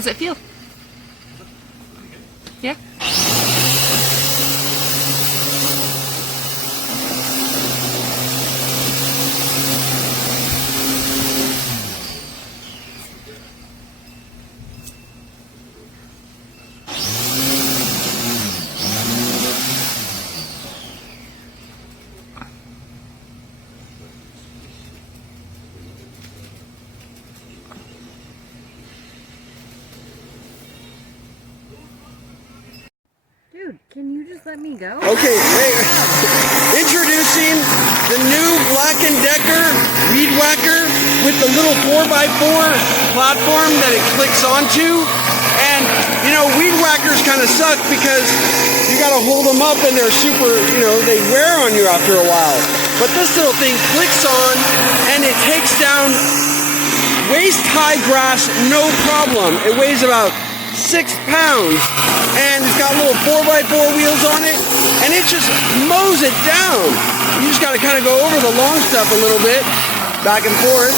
How's it feel? Yeah? Dude, can you just let me go? Okay, hey, introducing the new BLACK+DECKER Weed Whacker with the little 4x4 platform that it clicks onto. And, you know, Weed Whackers kind of suck because you got to hold them up and they're super, you know, they wear on you after a while. But this little thing clicks on and it takes down waist-high grass, no problem. It weighs about 6 pounds, and it's got little 4x4 wheels on it, and it just mows it down. You just got to kind of go over the long stuff a little bit, back and forth,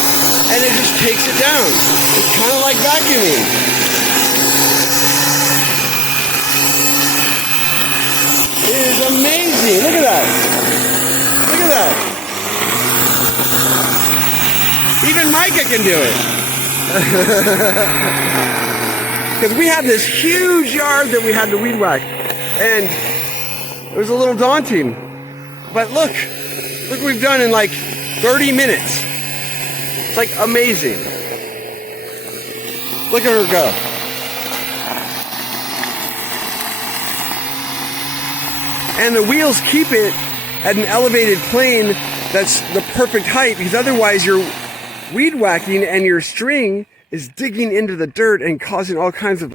and it just takes it down. It's kind of like vacuuming. It is amazing. Look at that. Look at that. Even Micah can do it. Because we had this huge yard that we had to weed whack, and it was a little daunting. But look what we've done in like 30 minutes. It's like amazing. Look at her go. And the wheels keep it at an elevated plane that's the perfect height, because otherwise you're weed whacking and your string is digging into the dirt and causing all kinds of